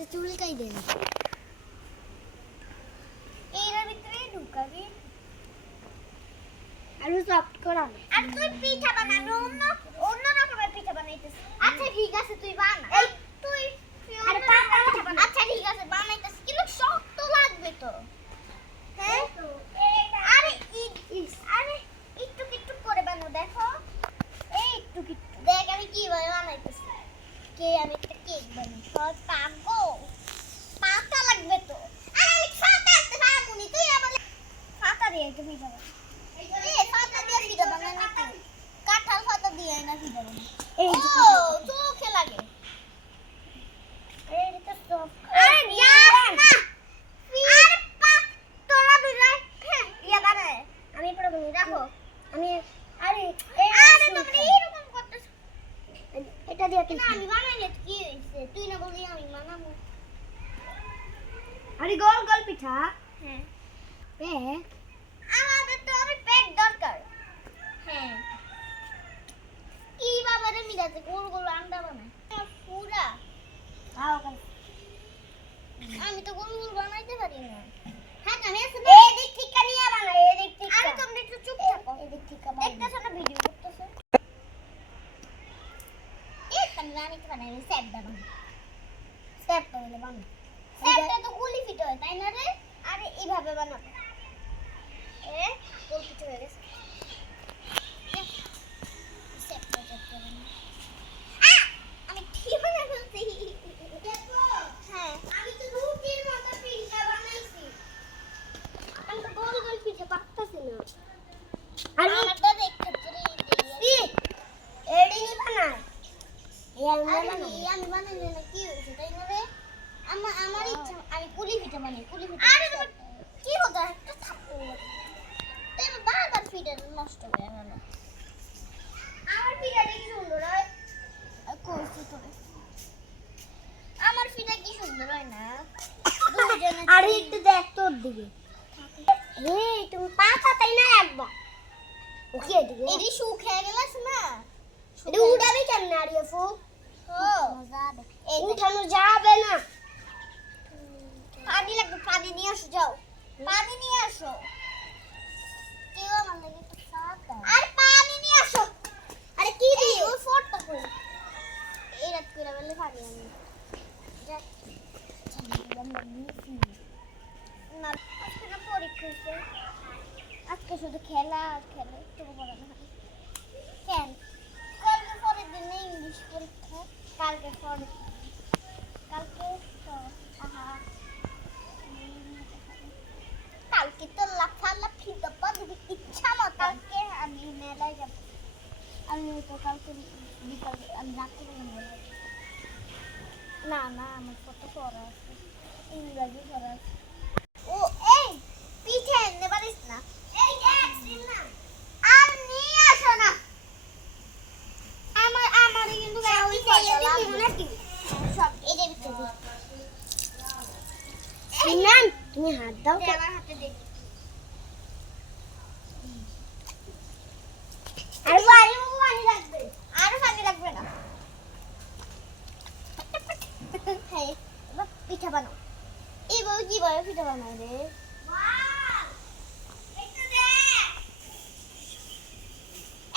একটু চুলকাই দেন। এর ভিতরে ঢুকাবি আর সফট করা। আর তুই পিঠা বানানো অন্য রকমের পিঠা বানাইতেছিস। আচ্ছা ঠিক আছে তুই বানা। এই তুই আরে পাতা পিঠা বানা। আচ্ছা ঠিক আছে বানাইতেছিস কিন্তু শক্ত লাগবে তো। হ্যাঁ আরে আরে একটু একটু করে বানাও দেখো। এই একটু একটু দেখ আমি কিভাবে বানাইতেছি। আমি একটা কেক বানাই। সব পাগো পাতা লাগবে তো। আরে আমি পাতা আনতে পারবো না। তুই আবার পাতা দিয়ে একটা পিঠা বানা। এই পাতা দিয়ে পিঠা বানাই নাকি? কাঁঠাল পাতা দিয়ে না পিঠা বানাই। এই ও চোখে লাগে। এই এটা তো আরে যাস না। আরে পা তোরা বিলাই ইয়া বানায়। আমি পুরো বলি রাখো। আমি আরে আরে তুমি এরকম করতেছ। এটা দিয়ে কি আমি বানাইলে কি হইছে? তুই না বলি আমি বানাবো। আরে গোল গোল পিঠা। হ্যাঁ আমাদের তো আমি পেট দরকার। হ্যাঁ কি বাবারে মিলাতে গোল গোল আন্ডা বানায় পুরা খাও খাও। আমি তো গোল গোল বানাইতে পারি না। হ্যাঁ আমি আছে না এই দিক থেকে নিয়ে বানাই। এই দিক থেকে আরে তুমি একটু চুপ থাকো। এই দিক থেকে দেখতেছ না ভিডিও করতেছ। আমি বানাইতে পারি না। স্যাপ বানাবো। স্যাপ করলে বানাবো। স্যাপটা তো গুলি ফিট হয় তাই না রে? আরে এইভাবে বানাবো। গোল ফিট হয়ে গেছে। স্যাপটা করতে বানাবো। আমি ঠিক বানাই ফেলছি। দেখো হ্যাঁ আমি তো রুটির মতো পিঠা বানাইছি। আমি তো গোল গোল পিঠা পারতাছি না। আমার তো দেখতে চলে দিই এডি নি বানাই। আমি বানাইলে না কি হইছে তাই না রে? আমার ইচ্ছা আমি কুলি পিঠা বানাই। কুলি পিঠা আরে কি হতো একটা থাপ্পড় তাই বারবার পিঠা নষ্ট হয়ে গেল। আমার পিঠা কি সুন্দর হয় করছি তোরে। আমার পিঠা কি সুন্দর হয় না? আরে একটু দেখ তোর দিকে। এই তুমি পাতা তাই না একবার ওকে দিকে এডি শুকিয়ে গেলছ না। এটা উড়াবি কেন আর ইফু? উঠানো যাবে না। পানি লাগবে। পানি নিয়ে আসো যাও। পানি নিয়ে আসো। কেউ আমার লাগে একটু সাদা। আরে পানি নিয়ে আসো। আরে কি দি ওই ফোটটা কই? এই রাত কইরা বলে পানি আনি। যা না আজকে না পরীক্ষা আছে। আজকে শুধু খেলা আর খেলা। একটু পড়ানো হয় কেন? কালকে পরের দিন ইংলিশ পরীক্ষা। কালকে পরে কালকে তো কালকে তো লাফালাফি দাপা দিবি ইচ্ছা মতো। কালকে আমি মেলায় যাব। আমি তো কালকে বিকালে আমি রাতে না না আমার কত পড়া আছে। ইংরেজি পড়া আছে। ও এই পিঠে এনে পারিস না। এই একদিন না আর নিয়ে আসো না। আমার কিন্তু ওই ফটো লাগবে নাকি সব এদের ভিতরে। না তুমি হাত দাও তো। আমার হাতে দে। আর পানি লাগবে। আর পানি লাগবে না। হ্যাঁ এবার পিঠা বানাও। এই বউ কিভাবে পিঠা বানায় রে?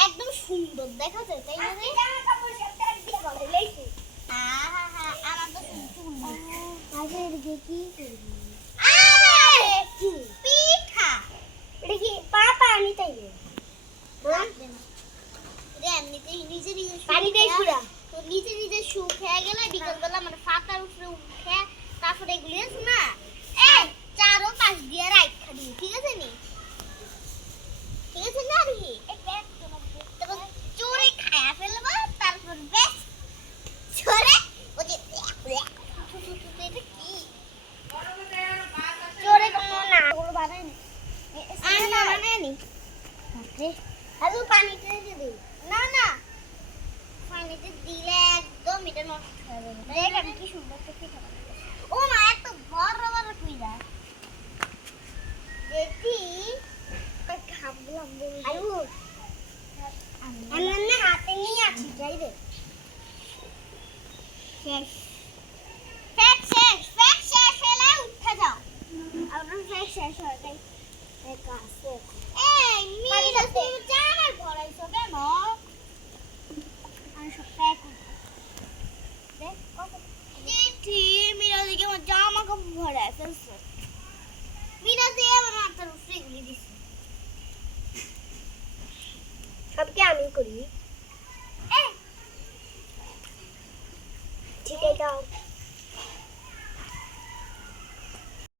একদম সুন্দর দেখা যায় তাই না রে? আমার তো সুন্দর। আগে এদিকে কি করবি? আরে পিঠা এটা কি পাপা আনি তাই রে? এমনিতেই নিজে নিজে পানি দেয় পুরা। তো নিজে নিজে শুকিয়ে গেলে বিকালবেলা মানে পাতার উপরে উঠে তারপরে এগুলি আছে না এই চারো পাশ দিয়ে রাখা দিই। ঠিক আছে নি? ঠিক আছে না রে? তারপর চোরে খায়া ফেলবো তারপর বেশ চোরে ওই যে এটা কি সব প্যাক দেখ কত চিঠি মিরাজকে আমার জামা কাপড় ভরে ফেলছে মিরাজে আমার মাথার উপরে গুলি দিছে সবকে আমি করি ঠিক আছে দাও